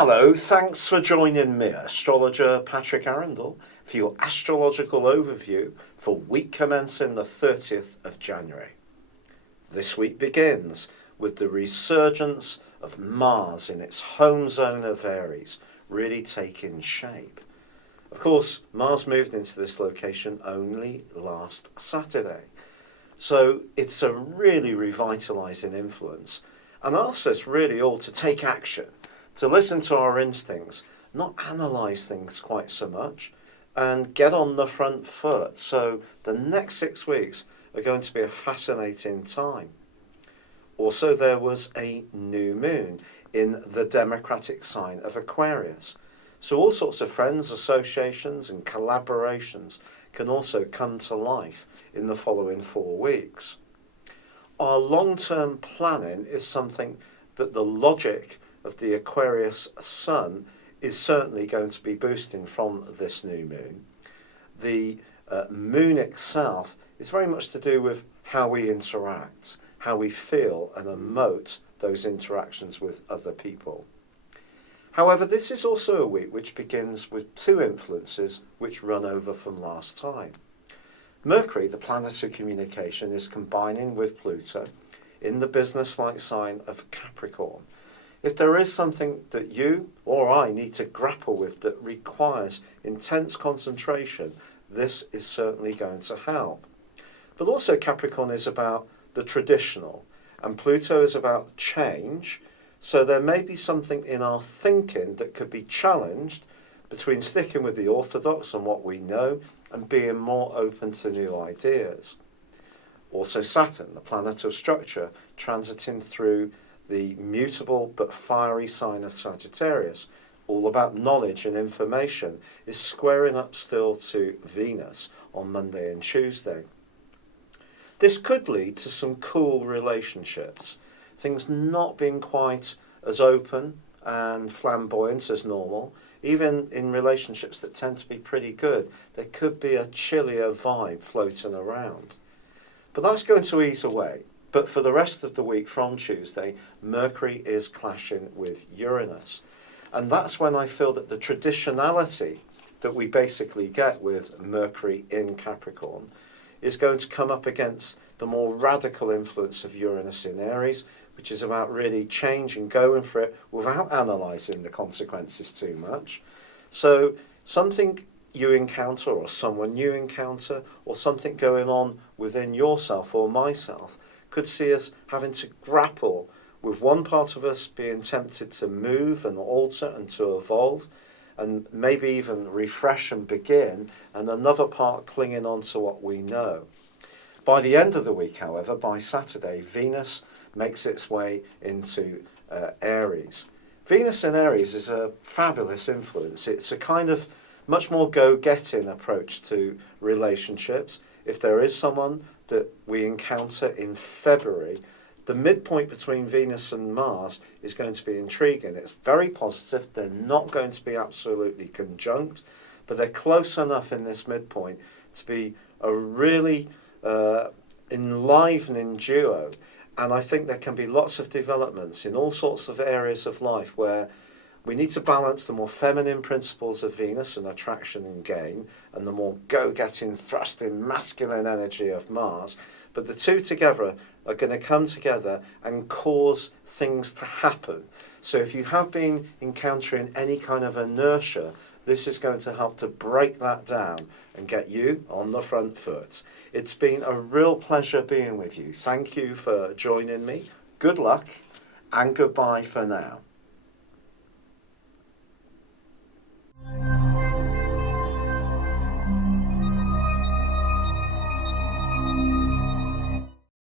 Hello, thanks for joining me, astrologer Patrick Arundel, for your astrological overview for week commencing the 30th of January. This week begins with the resurgence of Mars in its home zone of Aries, really taking shape. Of course, Mars moved into this location only last Saturday, so it's a really revitalising influence, and asks us really all to take action, to listen to our instincts, not analyse things quite so much, and get on the front foot. So the next 6 weeks are going to be a fascinating time. Also, there was a new moon in the democratic sign of Aquarius. So all sorts of friends, associations and collaborations can also come to life in the following 4 weeks. Our long-term planning is something that the logic of the Aquarius sun is certainly going to be boosting from this new moon. The moon itself is very much to do with how we interact, how we feel and emote those interactions with other people. However, this is also a week which begins with 2 influences which run over from last time. Mercury, the planet of communication, is combining with Pluto in the business-like sign of Capricorn. If there is something that you or I need to grapple with that requires intense concentration, this is certainly going to help. But also Capricorn is about the traditional, and Pluto is about change, so there may be something in our thinking that could be challenged between sticking with the orthodox and what we know and being more open to new ideas. Also Saturn, the planet of structure, transiting through the mutable but fiery sign of Sagittarius, all about knowledge and information, is squaring up still to Venus on Monday and Tuesday. This could lead to some cool relationships, things not being quite as open and flamboyant as normal. Even in relationships that tend to be pretty good, there could be a chillier vibe floating around. But that's going to ease away. But for the rest of the week from Tuesday, Mercury is clashing with Uranus. And that's when I feel that the traditionality that we basically get with Mercury in Capricorn is going to come up against the more radical influence of Uranus in Aries, which is about really changing, going for it without analysing the consequences too much. So something you encounter or someone you encounter or something going on within yourself or myself could see us having to grapple with one part of us being tempted to move and alter and to evolve and maybe even refresh and begin, and another part clinging on to what we know. By the end of the week, however, by Saturday, Venus makes its way into Aries. Venus in Aries is a fabulous influence. It's a kind of much more go-getting approach to relationships. If there is someone that we encounter in February, the midpoint between Venus and Mars is going to be intriguing. It's very positive. They're not going to be absolutely conjunct, but they're close enough in this midpoint to be a really enlivening duo. And I think there can be lots of developments in all sorts of areas of life where we need to balance the more feminine principles of Venus and attraction and gain, and the more go-getting, thrusting, masculine energy of Mars. But the two together are going to come together and cause things to happen. So if you have been encountering any kind of inertia, this is going to help to break that down and get you on the front foot. It's been a real pleasure being with you. Thank you for joining me. Good luck and goodbye for now.